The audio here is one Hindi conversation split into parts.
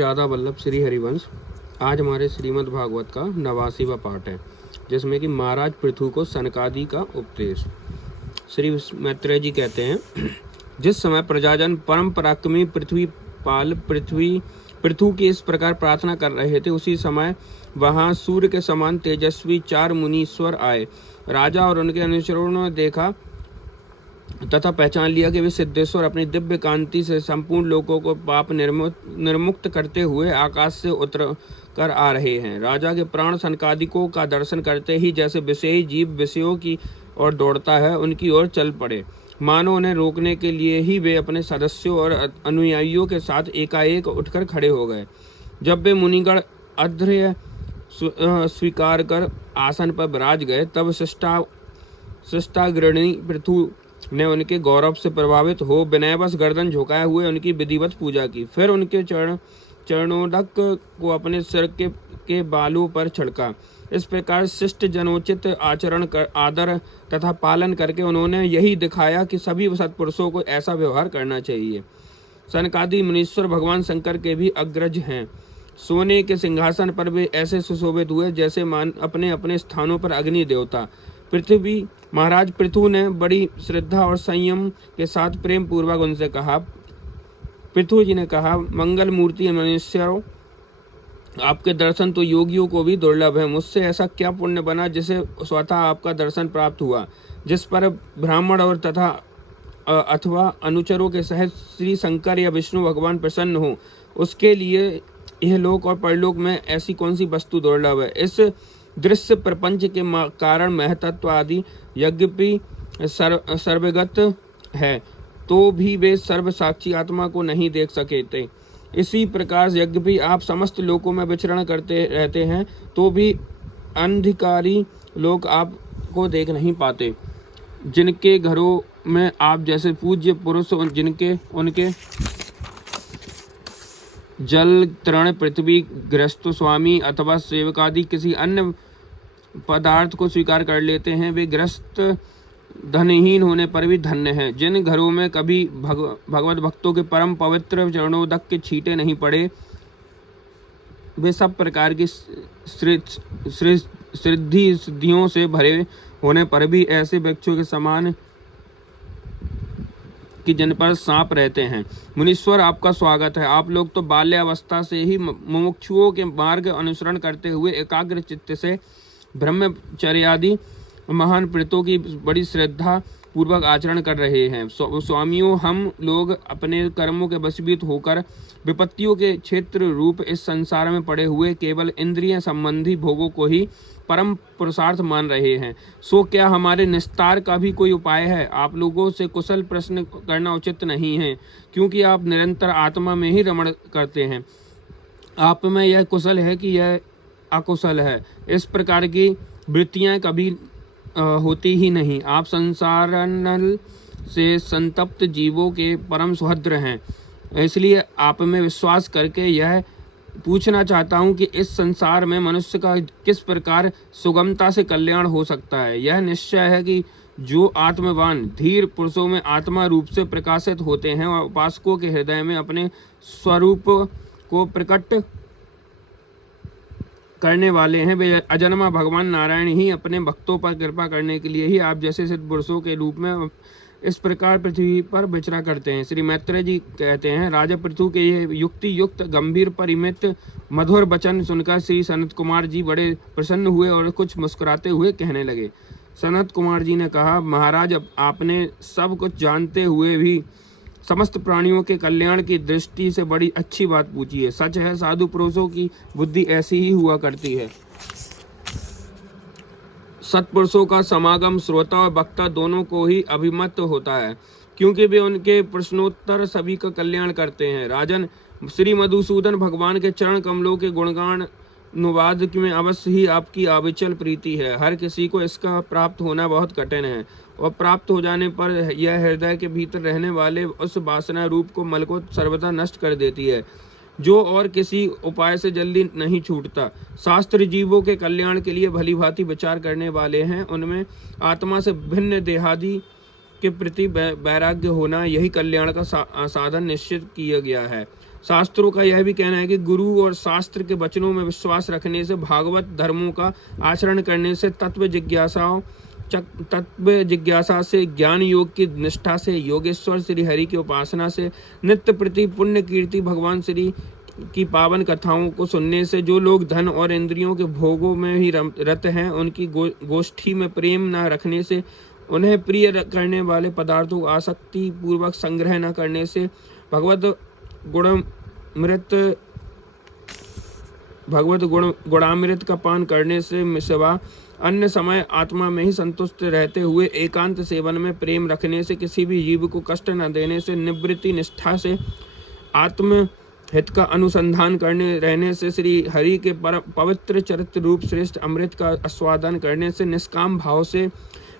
राधा वल्लभ श्री हरिवंश। आज हमारे श्रीमद् भागवत का 89वां पाठ है, जिसमें कि महाराज पृथु को सनकादि का उपदेश। श्री मैत्रेय जी कहते हैं, जिस समय प्रजाजन परम पराक्रमी पृथु की इस प्रकार प्रार्थना कर रहे थे, उसी समय वहां सूर्य के समान तेजस्वी 4 मुनीश्वर आए। राजा और उनके अनुचरों ने देखा तथा पहचान लिया कि वे सिद्धेश्वर अपनी दिव्य कांति से संपूर्ण लोगों को पाप निर्मुक्त करते हुए आकाश से उतर कर आ रहे हैं। राजा के प्राण सनकादिकों का दर्शन करते ही जैसे विषयी जीव विषयों की ओर दौड़ता है, उनकी ओर चल पड़े। मानो उन्हें रोकने के लिए ही वे अपने सदस्यों और अनुयायियों के साथ एकाएक उठकर खड़े हो गए। जब वे मुनिगण अध्र्य स्वीकार कर आसन पर विराज गए, तब शिष्टाग्रणी पृथु ने उनके गौरव से प्रभावित हो विनयवश गर्दन झुकाए हुए उनकी विधिवत पूजा की। फिर उनके चरणोदक को अपने सिर के बालों पर छिड़का। इस प्रकार शिष्ट जनोचित आचरण कर आदर तथा पालन करके उन्होंने यही दिखाया कि सभी सत्पुरुषों को ऐसा व्यवहार करना चाहिए। सनकादि मुनीश्वर भगवान शंकर के भी अग्रज हैं। सोने के सिंहासन पर वे ऐसे सुशोभित हुए जैसे अपने अपने स्थानों पर अग्नि देवता। महाराज पृथु ने बड़ी श्रद्धा और संयम के साथ प्रेम पूर्वक उनसे कहा। पृथु जी ने कहा, मंगल मूर्ति मनुष्यों, आपके दर्शन तो योगियों को भी दुर्लभ है। मुझसे ऐसा क्या पुण्य बना जिसे स्वतः आपका दर्शन प्राप्त हुआ, जिस पर ब्राह्मण और तथा अथवा अनुचरों के सहित श्री शंकर या विष्णु भगवान प्रसन्न हो। उसके लिए यह लोक और परलोक में ऐसी कौन सी वस्तु दुर्लभ है। इस दृश्य प्रपंच के कारण महतत्व आदि यज्ञपि सर्वगत है, तो भी वे सर्व साक्षी आत्मा को नहीं देख सके थे। इसी प्रकार यज्ञपि आप समस्त लोकों में विचरण करते रहते हैं, तो भी अंधकारी लोग आपको देख नहीं पाते। जिनके घरों में आप जैसे पूज्य पुरुष उनके जल तृण पृथ्वी गृहस्थ स्वामी अथवा सेवकादि किसी अन्य पदार्थ को स्वीकार कर लेते हैं, वे गृहस्थ धनहीन होने पर भी धन्य हैं। जिन घरों में कभी भगवत भक्तों के परम पवित्र चरणोदक के छींटे नहीं पड़े, वे सब प्रकार की सिद्धियों से भरे होने पर भी ऐसे वृक्षों के समान कि जिन पर सांप रहते हैं। मुनीश्वर, आपका स्वागत है। आप लोग तो बाल्यावस्था से ही मुमुक्षुओं के मार्ग अनुसरण करते हुए एकाग्र चित्त से ब्रह्मचर्यादि महान व्रतों की बड़ी श्रद्धा पूर्वक आचरण कर रहे हैं। स्वामियों, हम लोग अपने कर्मों के वशीभूत होकर विपत्तियों के क्षेत्र रूप इस संसार में पड़े हुए केवल इंद्रिय संबंधी भोगों को ही परम पुरुषार्थ मान रहे हैं। सो क्या हमारे निस्तार का भी कोई उपाय है? आप लोगों से कुशल प्रश्न करना उचित नहीं है, क्योंकि आप निरंतर आत्मा में ही रमण करते हैं। आप में यह कुशल है कि यह अकुशल है, इस प्रकार की वृत्तियां कभी होती ही नहीं। आप संसार नल से संतप्त जीवों के परम सुहृद हैं। इसलिए आप में विश्वास करके यह पूछना चाहता हूँ कि इस संसार में मनुष्य का किस प्रकार सुगमता से कल्याण हो सकता है। यह निश्चय है कि जो आत्मवान धीर पुरुषों में आत्मा रूप से प्रकाशित होते हैं और उपासकों के हृदय में अपने स्वरूप को प्रकट करने वाले हैं, वे अजन्मा भगवान नारायण ही अपने भक्तों पर कृपा करने के लिए ही आप जैसे सिद्ध पुरुषों के रूप में इस प्रकार पृथ्वी पर विचरा करते हैं। श्री मैत्रेय जी कहते हैं, राजा पृथु के ये युक्ति युक्त गंभीर परिमित मधुर वचन सुनकर श्री सनत कुमार जी बड़े प्रसन्न हुए और कुछ मुस्कुराते हुए कहने लगे। सनत कुमार जी ने कहा, महाराज, अब आपने सब कुछ जानते हुए भी समस्त प्राणियों के कल्याण की दृष्टि से बड़ी अच्छी बात पूछी है। सच है, साधु पुरुषों की बुद्धि ऐसी ही हुआ करती है। सत्पुरुषों का समागम श्रोता और वक्ता दोनों को ही अभिमत होता है, क्योंकि वे उनके प्रश्नोत्तर सभी का कल्याण करते हैं। राजन, श्री मधुसूदन भगवान के चरण कमलों के गुणगान अनुवाद में अवश्य ही आपकी अविचल प्रीति है। हर किसी को इसका प्राप्त होना बहुत कठिन है, और प्राप्त हो जाने पर यह हृदय के भीतर रहने वाले उस वासना रूप को मल को सर्वथा नष्ट कर देती है, जो और किसी उपाय से जल्दी नहीं छूटता। शास्त्र जीवों के कल्याण के लिए भली भांति विचार करने वाले हैं। उनमें आत्मा से भिन्न देहादि के प्रति वैराग्य होना, यही कल्याण का साधन निश्चित किया गया है। शास्त्रों का यह भी कहना है कि गुरु और शास्त्र के वचनों में विश्वास रखने से, भागवत धर्मों का आचरण करने से, तत्व जिज्ञासा से, ज्ञान योग की निष्ठा से, योगेश्वर श्री हरि की उपासना से, नित्य प्रति पुण्य कीर्ति भगवान श्री की पावन कथाओं को सुनने से, जो लोग धन और इंद्रियों के भोगों में ही रत हैं, उनकी गोष्ठी में प्रेम न रखने से, उन्हें प्रिय करने वाले पदार्थों को आसक्ति पूर्वक संग्रह न करने से, भगवत गुणामृत का पान करने से सिवा अन्य समय आत्मा में ही संतुष्ट रहते हुए एकांत सेवन में प्रेम रखने से, किसी भी जीव को कष्ट न देने से, निवृत्ति निष्ठा से, आत्म हित का अनुसंधान करने रहने से, श्री हरि के पवित्र चरित्र रूप श्रेष्ठ अमृत का आस्वादन करने से, निष्काम भाव से,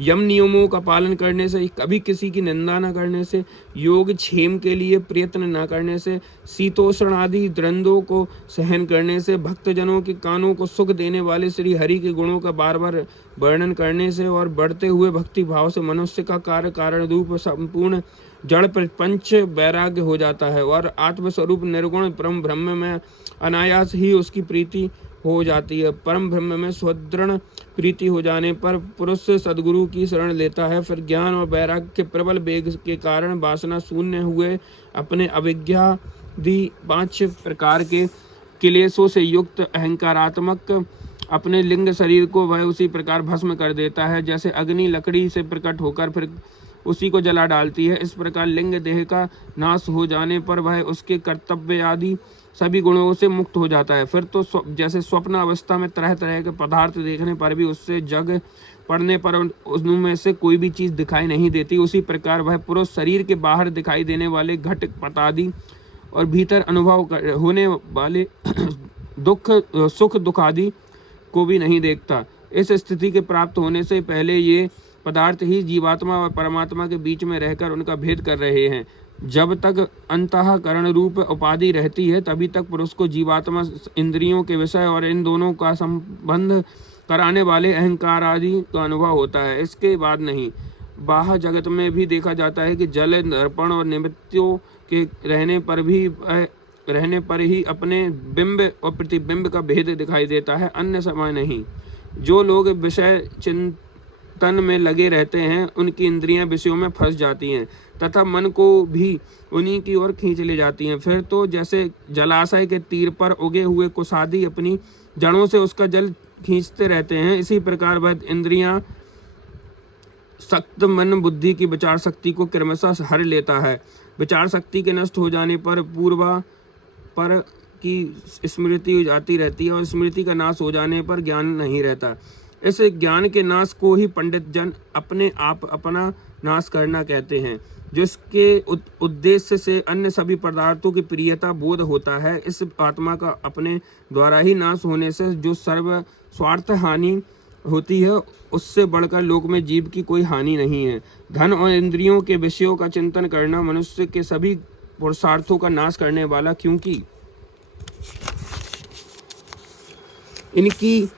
यम नियमों का पालन करने से, कभी किसी की निंदा न करने से, योग क्षेम के लिए प्रयत्न न करने से, शीतोष्ण आदि द्वंद्वों को सहन करने से, भक्तजनों के कानों को सुख देने वाले श्री हरि के गुणों का बार बार वर्णन करने से और बढ़ते हुए भक्ति भाव से मनुष्य का कार्य कारण रूप संपूर्ण जड़ प्रपंच वैराग्य हो जाता है और आत्मस्वरूप निर्गुण परम ब्रह्म में अनायास ही उसकी प्रीति हो जाती है। परम ब्रह्म में सुदृढ़ प्रीति हो जाने पर पुरुष सद्गुरु की शरण लेता है। फिर ज्ञान और वैराग्य के प्रबल वेग के कारण वासना शून्य हुए अपने अविद्यादि 5 प्रकार के क्लेशों से युक्त अहंकारात्मक अपने लिंग शरीर को वह उसी प्रकार भस्म कर देता है जैसे अग्नि लकड़ी से प्रकट होकर फिर उसी को जला डालती है। इस प्रकार लिंग देह का नाश हो जाने पर वह उसके कर्तव्य आदि सभी गुणों से मुक्त हो जाता है। फिर तो जैसे स्वप्न अवस्था में तरह तरह के पदार्थ देखने पर भी उससे जग पड़ने पर उनमें से कोई भी चीज़ दिखाई नहीं देती, उसी प्रकार वह पुरुष शरीर के बाहर दिखाई देने वाले घट पतादि और भीतर अनुभव होने वाले दुख सुख दुख आदि को भी नहीं देखता। इस स्थिति के प्राप्त होने से पहले ये पदार्थ ही जीवात्मा और परमात्मा के बीच में रहकर उनका भेद कर रहे हैं। जब तक अंतःकरण रूप उपाधि रहती है तभी तक पुरुष को जीवात्मा, इंद्रियों के विषय और इन दोनों का संबंध कराने वाले अहंकार आदि का अनुभव होता है, इसके बाद नहीं। बाह्य जगत में भी देखा जाता है कि जल, दर्पण और निमित्तों के रहने पर ही अपने बिंब और प्रतिबिंब का भेद दिखाई देता है, अन्य समय नहीं। जो लोग विषय चिंतन में लगे रहते हैं उनकी इंद्रियां विषयों में फंस जाती हैं तथा मन को भी उन्हीं की ओर खींच ले जाती हैं। फिर तो जैसे जलाशय के तीर पर उगे हुए कुशादी अपनी जड़ों से उसका जल खींचते रहते हैं, इसी प्रकार वह इंद्रियां सख्त मन बुद्धि की विचार शक्ति को क्रमशः हर लेता है। विचार शक्ति के नष्ट हो जाने पर पर की स्मृति जाती रहती है और स्मृति का नाश हो जाने पर ज्ञान नहीं रहता। इस ज्ञान के नाश को ही पंडित जन अपने आप अपना नाश करना कहते हैं, जिसके उद्देश्य से अन्य सभी पदार्थों की प्रियता बोध होता है। इस आत्मा का अपने द्वारा ही नाश होने से जो सर्व स्वार्थ हानि होती है उससे बढ़कर लोक में जीव की कोई हानि नहीं है। धन और इंद्रियों के विषयों का चिंतन करना मनुष्य के सभी पुरुषार्थों का नाश करने वाला, क्योंकि इनकी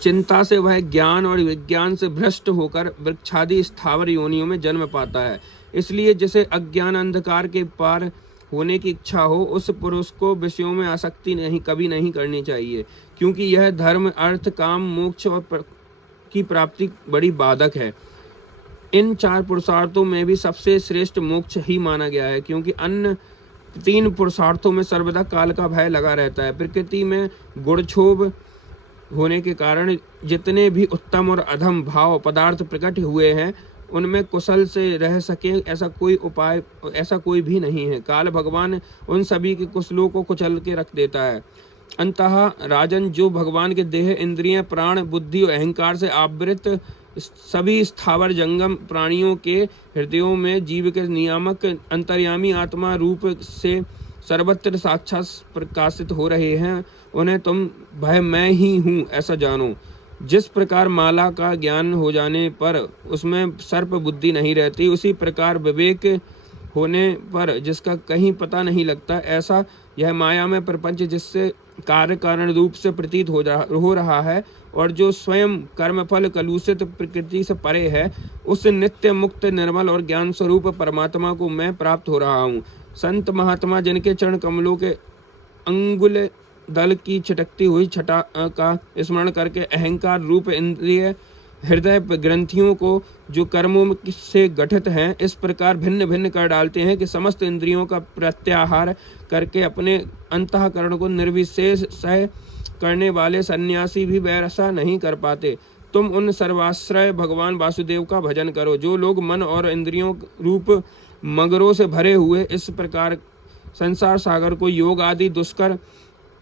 चिंता से वह ज्ञान और विज्ञान से भ्रष्ट होकर वृक्षादि स्थावर योनियों में जन्म पाता है। इसलिए जिसे अज्ञान अंधकार के पार होने की इच्छा हो उस पुरुष को विषयों में आसक्ति कभी नहीं करनी चाहिए, क्योंकि यह धर्म, अर्थ, काम, मोक्ष और की प्राप्ति बड़ी बाधक है। इन 4 पुरुषार्थों में भी सबसे श्रेष्ठ मोक्ष ही माना गया है, क्योंकि अन्य 3 पुरुषार्थों में सर्वदा काल का भय लगा रहता है। प्रकृति में गुणक्षोभ होने के कारण जितने भी उत्तम और अधम भाव पदार्थ प्रकट हुए हैं उनमें कुशल से रह सके ऐसा कोई भी नहीं है। काल भगवान उन सभी के कुशलों को कुचल के रख देता है। अंतः राजन, जो भगवान के देह, इंद्रियां, प्राण, बुद्धि और अहंकार से आवृत सभी स्थावर जंगम प्राणियों के हृदयों में जीव के नियामक अंतर्यामी आत्मा रूप से सर्वत्र साक्षात प्रकाशित हो रहे हैं, उन्हें तुम भय मैं ही हूँ ऐसा जानो। जिस प्रकार माला का ज्ञान हो जाने पर उसमें सर्प बुद्धि नहीं रहती, उसी प्रकार विवेक होने पर जिसका कहीं पता नहीं लगता, ऐसा यह माया में प्रपंच जिससे कार्य कारण रूप से प्रतीत हो रहा है और जो स्वयं कर्मफल कलुषित प्रकृति से परे है, उस नित्य मुक्त निर्मल और ज्ञान स्वरूप परमात्मा को मैं प्राप्त हो रहा हूँ। संत महात्मा जिनके चरण कमलों के अंगुल दल की छिटकती हुई छटा का स्मरण करके अहंकार रूप इंद्रिय हृदय ग्रंथियों को जो कर्मों से गठित हैं इस प्रकार भिन्न भिन्न कर डालते हैं कि समस्त इंद्रियों का प्रत्याहार करके अपने अंतःकरण को निर्विशेष सह करने वाले सन्यासी भी वैसा नहीं कर पाते। तुम उन सर्वाश्रय भगवान वासुदेव का भजन करो। जो लोग मन और इंद्रियों रूप मगरों से भरे हुए इस प्रकार संसार सागर को योग आदि दुष्कर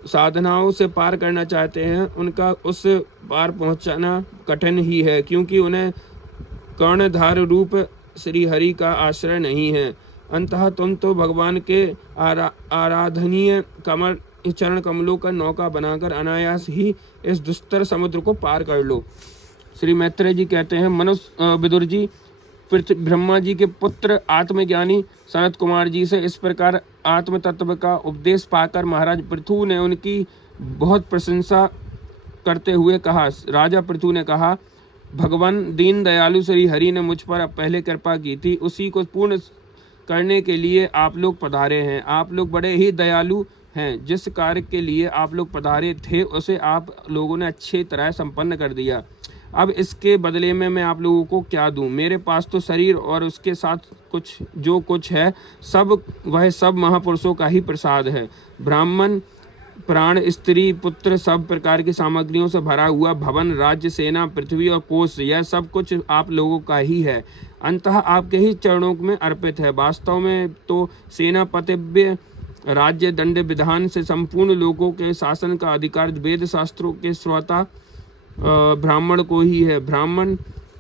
साधनाओं से पार करना चाहते हैं, उनका उस पार पहुंचना कठिन ही है, क्योंकि उन्हें कर्णधार रूप श्री हरि का आश्रय नहीं है। अंततः तुम तो भगवान के आराधनीय चरण कमलों का नौका बनाकर अनायास ही इस दुस्तर समुद्र को पार कर लो। श्री मैत्रेय जी कहते हैं, मनुष्य विदुर जी ब्रह्मा जी के पुत्र आत्मज्ञानी सनत कुमार जी से इस प्रकार आत्म तत्व का उपदेश पाकर महाराज पृथु ने उनकी बहुत प्रशंसा करते हुए कहा। राजा पृथु ने कहा, भगवान दीन दयालु श्री हरि ने मुझ पर पहले कृपा की थी, उसी को पूर्ण करने के लिए आप लोग पधारे हैं। आप लोग बड़े ही दयालु हैं। जिस कार्य के लिए आप लोग पधारे थे उसे आप लोगों ने अच्छी तरह संपन्न कर दिया। अब इसके बदले में मैं आप लोगों को क्या दूं? मेरे पास तो शरीर और उसके साथ जो कुछ है वह सब महापुरुषों का ही प्रसाद है। ब्राह्मण, प्राण, स्त्री, पुत्र, सब प्रकार की सामग्रियों से भरा हुआ भवन, राज्य, सेना, पृथ्वी और कोष, यह सब कुछ आप लोगों का ही है। अंततः आपके ही चरणों में अर्पित है। वास्तव में तो सेनापतिव्य राज्य दंड विधान से संपूर्ण लोगों के शासन का अधिकार वेद शास्त्रों के श्रोता ब्राह्मण को ही है। ब्राह्मण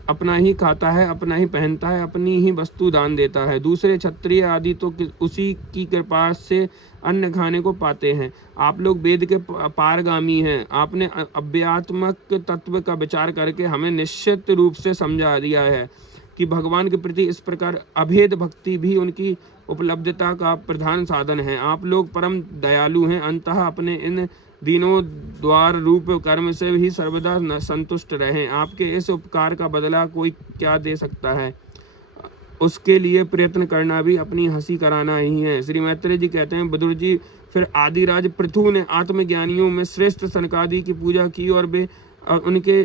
अपना ही खाता है, अपना ही पहनता है, अपनी ही वस्तु दान देता है। दूसरे क्षत्रिय आदि तो उसी की कृपा से अन्न खाने को पाते हैं। आप लोग वेद के पारगामी हैं। आपने अव्ययात्मक तत्व का विचार करके हमें निश्चित रूप से समझा दिया है कि भगवान के प्रति इस प्रकार अभेद भक्ति भी उनकी उपलब्धता का प्रधान साधन है। आप लोग परम दयालु हैं। अंततः अपने इन दीनों द्वार रूप कर्म से ही सर्वदा संतुष्ट रहें। आपके इस उपकार का बदला कोई क्या दे सकता है? उसके लिए प्रयत्न करना भी अपनी हंसी कराना ही है। श्री मैत्रेय जी कहते हैं, विदुर जी, फिर आदिराज पृथु ने आत्मज्ञानियों में श्रेष्ठ सनकादि की पूजा की और वे उनके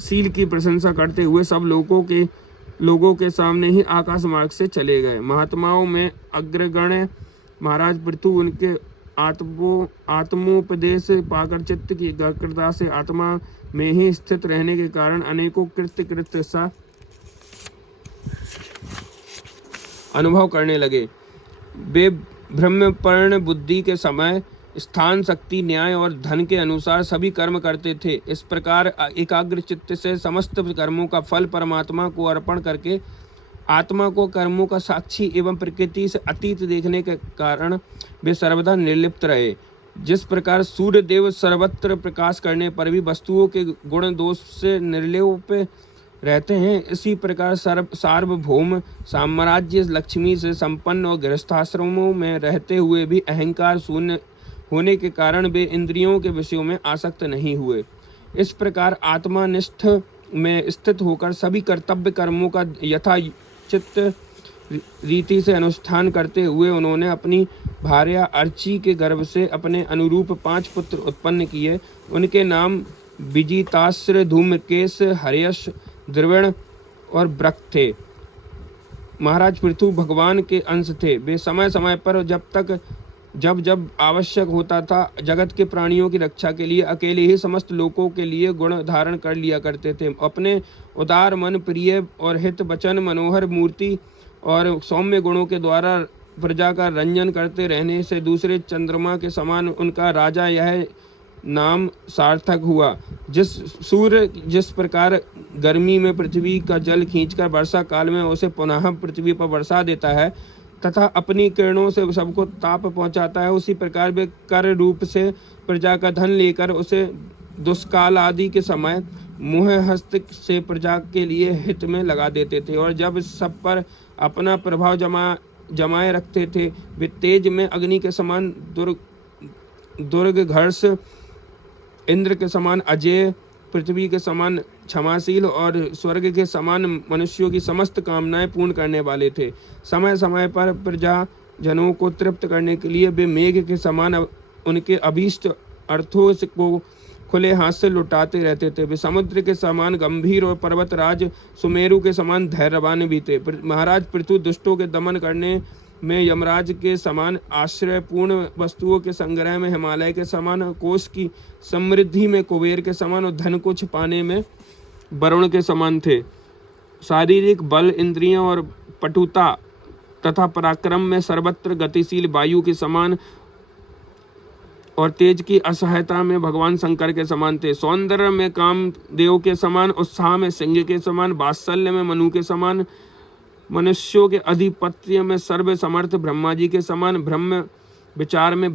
शील की प्रशंसा करते हुए सब लोगों के सामने ही आकाश मार्ग से चले गए। महात्माओं में अग्रगण्य महाराज पृथु उनके आत्मोपदेश पाकर चित्त की एकाग्रता से आत्मा में ही स्थित रहने के कारण अनेकों कृत्य सा अनुभव करने लगे। वे ब्रह्मपर्ण बुद्धि के समय स्थान, शक्ति, न्याय और धन के अनुसार सभी कर्म करते थे। इस प्रकार एकाग्र चित्त से समस्त कर्मों का फल परमात्मा को अर्पण करके आत्मा को कर्मों का साक्षी एवं प्रकृति से अतीत देखने के कारण वे सर्वदा निर्लिप्त रहे। जिस प्रकार सूर्य देव सर्वत्र प्रकाश करने पर भी वस्तुओं के गुण दोष से निर्लिप रहते हैं, इसी प्रकार सार्वभौम साम्राज्य लक्ष्मी से संपन्न और गृहस्थाश्रमों में रहते हुए भी अहंकार शून्य होने के कारण वे इंद्रियों के विषयों में आसक्त नहीं हुए। इस प्रकार आत्मानिष्ठ में स्थित होकर सभी कर्तव्य कर्मों का यथाचित रीति से अनुष्ठान करते हुए उन्होंने अपनी भार्या अर्ची के गर्भ से अपने अनुरूप 5 पुत्र उत्पन्न किए। उनके नाम विजिताश्र, धूमकेश, हर्यश, द्रविण और ब्रक थे। महाराज पृथु भगवान के अंश थे। वे समय समय पर जब आवश्यक होता था जगत के प्राणियों की रक्षा के लिए अकेले ही समस्त लोकों के लिए गुण धारण कर लिया करते थे। अपने उदार मन, प्रिय और हित वचन, मनोहर मूर्ति और सौम्य गुणों के द्वारा प्रजा का रंजन करते रहने से दूसरे चंद्रमा के समान उनका राजा यह नाम सार्थक हुआ। सूर्य जिस प्रकार गर्मी में पृथ्वी का जल खींचकर वर्षा काल में उसे पुनः पृथ्वी पर बरसा देता है तथा अपनी किरणों से सबको ताप पहुंचाता है, उसी प्रकार वे कर रूप से प्रजा का धन लेकर उसे दुष्काल आदि के समय मुँह हस्त से प्रजा के लिए हित में लगा देते थे और जब सब पर अपना प्रभाव जमा जमाए रखते थे। वे तेज में अग्नि के समान दुर्घर्ष, इंद्र के समान अजेय, पृथ्वी के समान क्षमाशील और स्वर्ग के समान मनुष्यों की समस्त कामनाएं पूर्ण करने वाले थे। समय समय पर प्रजाजनों को तृप्त करने के लिए वे मेघ के समान उनके अभीष्ट अर्थों को खुले हाथ से लुटाते रहते थे। वे समुद्र के समान गंभीर और पर्वतराज सुमेरु के समान धैर्यवान भी थे। महाराज पृथु दुष्टों के दमन करने में यमराज के समान, आश्रयपूर्ण वस्तुओं के संग्रह में हिमालय के समान, कोष की समृद्धि में कुबेर के समान और धन को छिपाने में वरुण के समान थे। शारीरिक बल, इंद्रियों और पटुता तथा पराक्रम में सर्वत्र गतिशील वायु के समान और तेज की असहायता में भगवान शंकर के समान थे। सौंदर्य में कामदेव के समान, उत्साह में सिंह के समान, वात्सल्य में मनु के समान, मनुष्यों के अधिपत्य में सर्व समर्थ ब्रह्मा जी के समान, ब्रह्म विचार में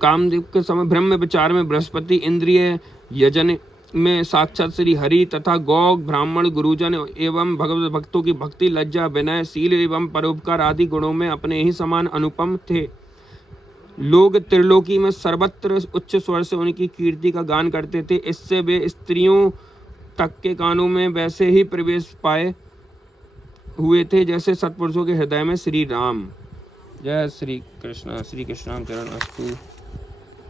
कामदेव के समान ब्रह्म विचार में बृहस्पति, इंद्रिय यजन में साक्षात श्री हरि तथा गौ, ब्राह्मण, गुरुजन एवं भगवत भक्तों की भक्ति, लज्जा, विनय, शील एवं परोपकार आदि गुणों में अपने ही समान अनुपम थे। लोग त्रिलोकी में सर्वत्र उच्च स्वर से उनकी कीर्ति का गान करते थे। इससे वे स्त्रियों तक के कानों में वैसे ही प्रवेश पाए हुए थे जैसे सत्पुरुषों के हृदय में श्री राम। जय श्री कृष्ण। श्री कृष्णाम चरण अस्तु।